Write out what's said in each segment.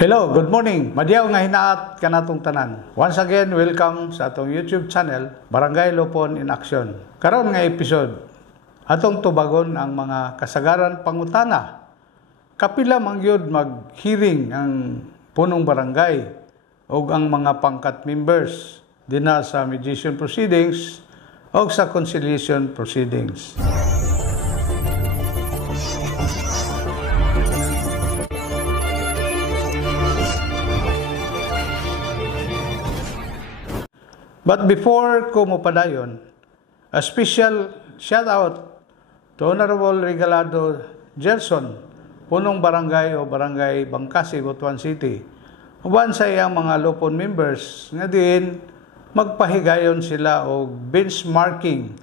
Hello, good morning. Madyaw nga hinaat kanatong tanan. Once again, welcome sa atong YouTube channel, Barangay Lupon in Action. Karon nga episode, atong tubagon ang mga kasagaran pangutana. Kapila mangyod mag-hearing ang punong barangay o ang mga pangkat members dina sa mediation proceedings o sa conciliation proceedings. But before ko mopadayon, a special shout out to Honorable Regalado Gerson, punong barangay o barangay Bangkasi, Butuan City. Uban sa iyang mga Lupon members nga din magpahigayon sila og benchmarking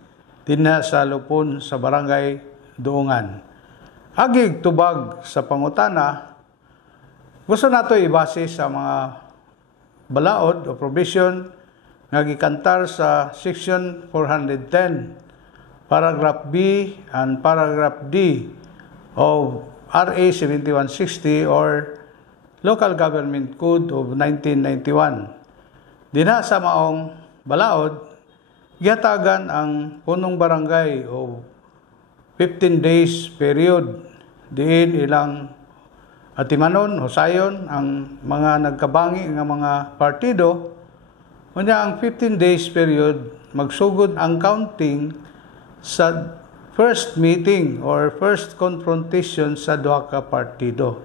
dinha sa Lupon sa barangay Duungan. Agig tubag sa pangutana, gusto nato ibase sa mga balaod o provision nga gikantar sa Section 410, Paragraph B and Paragraph D of RA 7160 or Local Government Code of 1991. Dinha sa maong balaod, gihatagan ang punong barangay o 15 days period diin ilang atimanon, husayon ang mga nagkabangi nga mga partido. Unya ang 15 days period, magsugod ang counting sa first meeting or first confrontation sa duha ka partido.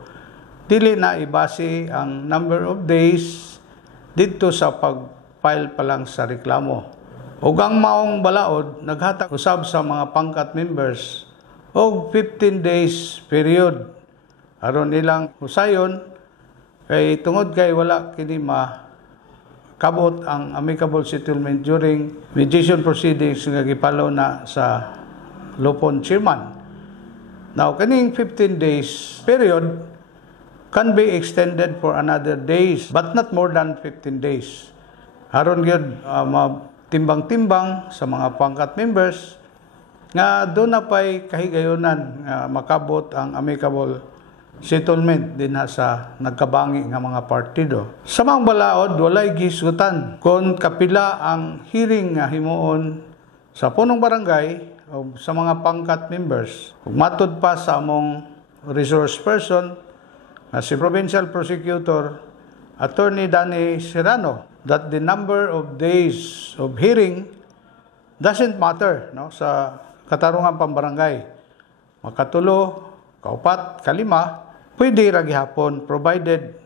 Dili na ibase ang number of days dito sa pag-file pa lang sa reklamo. Ug ang maong balaod, naghatag usab sa mga pangkat members og 15 days period aron ilang husayon kay tungod kay wala kini kabot ang amicable settlement during mediation proceedings nga gipalo na sa Lupon Chairman. Now, kaning 15 days period can be extended for another days but not more than 15 days. Aron gyud timbang-timbang sa mga pangkat members nga doon na pa'y kahigayonan makabot ang amicable settlement din sa nagkabangi nga mga partido. Sa mga balaod, walay gisgutan kung kapila ang hearing nga himuon sa punong barangay o sa mga pangkat members. Kung matod pa sa among resource person, si Provincial Prosecutor Attorney Danny Serrano, that the number of days of hearing doesn't matter sa katarungan pambarangay. Makatulo, kaupat, kalima, pwede ra gihapon provided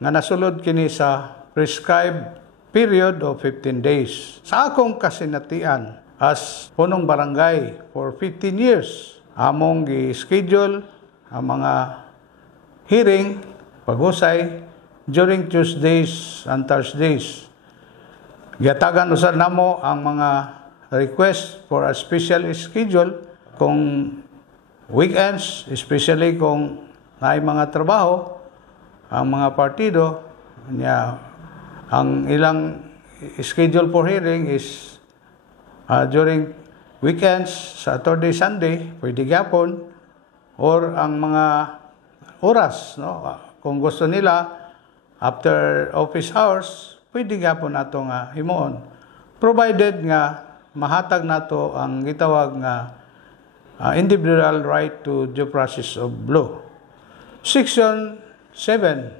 nga nasulod kini sa prescribed period of 15 days. Sa akong kasinatian as punong barangay for 15 years, among gi-schedule ang mga hearing, paghusay during Tuesdays and Thursdays. Gihatagan usad namo ang mga request for a special schedule kung weekends, especially kung na mga trabaho, ang mga partido, ang ilang schedule for hearing is during weekends, Saturday, Sunday, pwede gyapon, or ang mga oras, kung gusto nila, after office hours, pwede gyapon nato nga himuon. Provided nga mahatag nato ang gitawag nga individual right to due process of law. Section 7,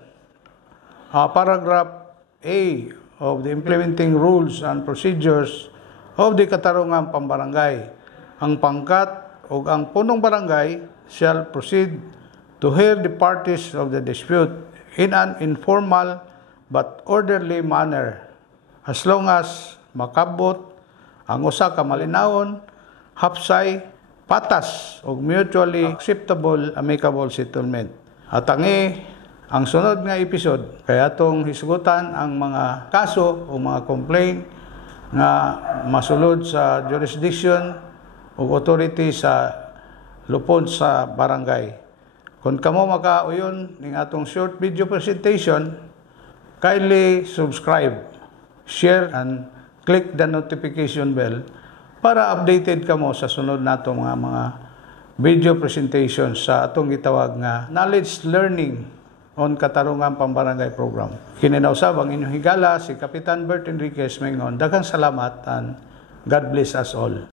Paragraph A of the Implementing Rules and Procedures of the Katarungan Pambarangay. Ang pangkat o ang punong barangay shall proceed to hear the parties of the dispute in an informal but orderly manner as long as makabot ang usa ka malinawon, hapsay, patas o mutually acceptable amicable settlement. At ang sunod nga episode, kaya itong hisgutan ang mga kaso o mga complaint nga masulod sa jurisdiction o authority sa Lupon sa barangay. Kung kamo makauyon ng atong short video presentation, kindly subscribe, share, and click the notification bell para updated kamo sa sunod nato mga video presentation sa atong gitawag nga knowledge learning on katarungan pambarangay program. Kininausab ang inyong higala si Kapitan Bert Enriquez Mengon. Daghang salamat and God bless us all.